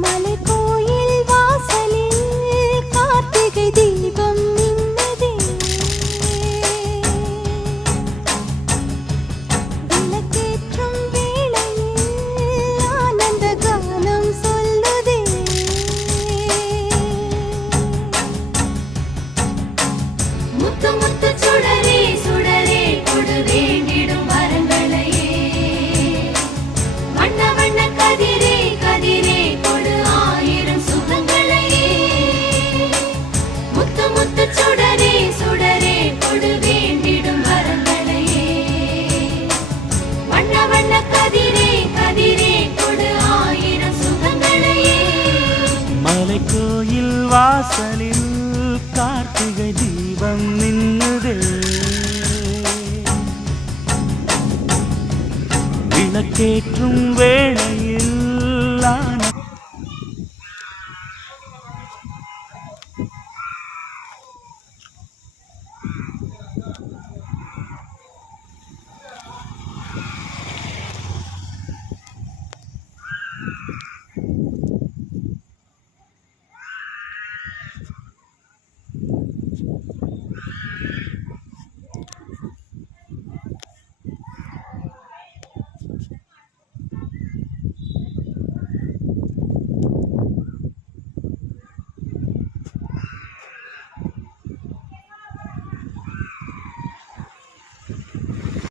மலைக்கோயில் வாசலில் கார்த்திகை தீபம் மின்னுதே. விளக்கேற்றும் வேளையில் ஆனந்த கானம் சொல்லுதே. முத்து முத்து சுடரே சுடரே கொடு வேண்டிடும் வரங்களையே. வண்ண வண்ண கதிரே கதிரே கொடு ஆயிரம் சுகங்களையே. முத்து முத்து சுடரே சுடரே கொடு வேண்டிடும் வரங்களையே. வண்ண வண்ண கதிரே கதிரே கொடு ஆயிரம் சுகங்களையே. மலைக்கோயில் வாசலில் கார்த்திகை தீபம் மின்னுதே. விளக்கேற்றும் வேளை